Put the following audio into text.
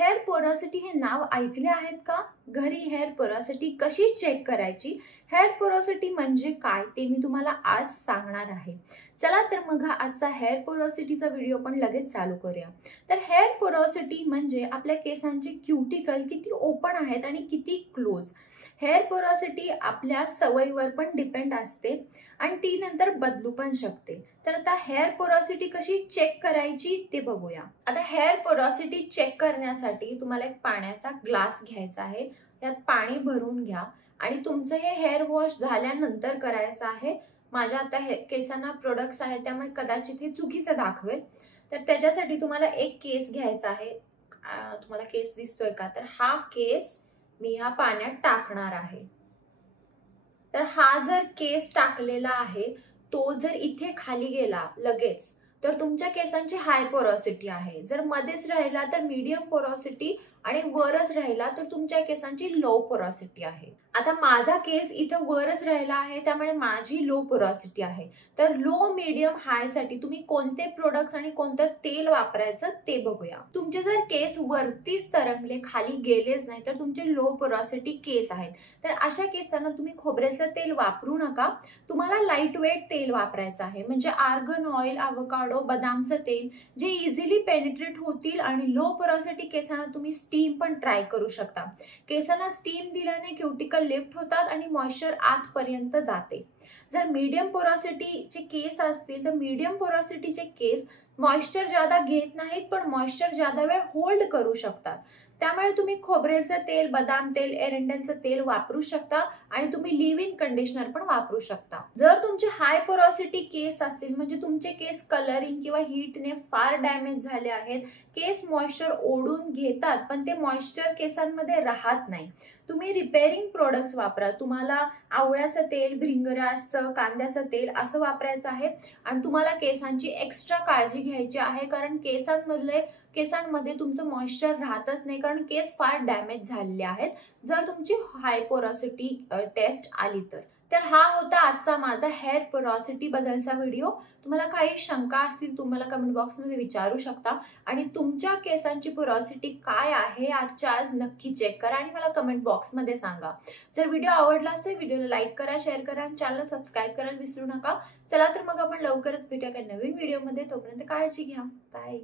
Hair porosity हे नाव ऐकले आहेत का? घरी हेअर पोरॉसिटी कशी चेक करायची, हेअर पोरॉसिटी म्हणजे काय ते मी तुम्हाला आज सांगणार आहे. चला तर मग आजचा हेअर पोरॉसिटीचा व्हिडिओ पण लगेच चालू करूया. तर हेअर पोरॉसिटी म्हणजे आपल्या केसांचे क्युटिकल किती ओपन आहेत आणि किती क्लोज. हेअर पोरॉसिटी आपल्या सवयीवर पण डिपेंड असते आणि ती नंतर बदलू पण शकते. तर आता हेअर पोरॉसिटी कशी चेक करायची ते बघूया. आता हेअर पोरॉसिटी चेक करण्यासाठी तुम्हाला एक पाण्याचा ग्लास घ्यायचा आहे. त्यात पाणी भरून घ्या आणि तुमचं हे हेअर वॉश झाल्यानंतर करायचं आहे. माझ्या आता केसांना प्रोडक्ट्स आहेत त्यामुळे कदाचित हे चुकीचं दाखवेल. तर त्याच्यासाठी तुम्हाला एक केस घ्यायचा आहे. तुम्हाला केस दिसतोय का? तर हा केस मी ह्या पाण्यात टाकणार आहे. तर हा जर केस टाकलेला आहे तो जर इथे खाली गेला लगेच तर तुमच्या केसांची हाय पोरॉसिटी आहे. जर मध्येच राहिला तर मीडियम पोरॉसिटी आणि वरच राहिला तर तुमच्या केसांची लो पोरॉसिटी आहे. आता माझा केस इथं वरच राहिला आहे त्यामुळे माझी लो पोरॉसिटी आहे. तर लो, मीडियम, हाय साठी तुम्ही कोणते प्रोडक्ट्स आणि कोणतं तेल वापरायचं ते बघूया. तुमचे जर केस वरतीच तरंगले, खाली गेलेच नाही तर तुमचे लो पोरॉसिटी केस आहेत. तर अशा केसांना तुम्ही खोबऱ्याचं तेल वापरू नका. तुम्हाला लाईट वेट तेल वापरायचं आहे. म्हणजे आर्गन ऑइल, अवोकाडो, बदामचं तेल जे इझिली पेनिट्रेट होतील आणि लो पोरॉसिटी केसांना तुम्ही स्टीम पण ट्राय करू शकता. केसांना स्टीम दिल्याने क्युटिकल लिफ्ट होतात आणि मॉइश्चर आतपर्यंत जाते. जर मीडियम पोरॉसिटीचे केस असतील तर मीडियम पोरॉसिटीचे केस मॉइश्चर ज्यादा घेत नाहीत पण मॉइश्चर ज्यादा वेळ होल्ड करू शकतात. त्यामुळे तुम्ही खोबरेलचं तेल, बदाम तेल, एरंडेलचं तेल वापरू शकता आणि तुम्ही लिव्ह इन कंडिशनर पण वापरू शकता. जर तुमचे हाय पोरॉसिटी केस असतील म्हणजे तुमचे केस कलरिंग किंवा हीटने फार डॅमेज झाले आहेत, केस मॉइश्चर ओढून घेतात पण ते मॉइश्चर केसांमध्ये राहत नाही, तुम्ही रिपेअरिंग प्रोडक्ट्स वापरा. तुम्हाला आवळ्याचं तेल, भृंगराजचं, कांद्याचं तेल असं वापरायचं आहे आणि तुम्हाला केसांची एक्स्ट्रा काळजी घ्यायची आहे कारण केसांमध्ये तुमचं मॉइश्चर राहतच नाही कारण केस फार डॅमेज झालेले आहेत जर तुमची हाय पोरॉसिटी टेस्ट आली तर. तर हा होता आजचा माझा हेअर पोरॉसिटी बद्दलचा व्हिडिओ. तुम्हाला काही शंका असतील तुम्हाला कमेंट बॉक्समध्ये विचारू शकता आणि तुमच्या केसांची पोरॉसिटी काय आहे आजच्या आज नक्की चेक करा आणि मला कमेंट बॉक्समध्ये सांगा. जर व्हिडिओ आवडला असेल व्हिडिओला लाईक करा, शेअर करा आणि चॅनल सबस्क्राईब करायला विसरू नका. चला तर मग आपण लवकरच भेटूया एका नवीन व्हिडिओमध्ये. तोपर्यंत काळजी घ्या. बाय.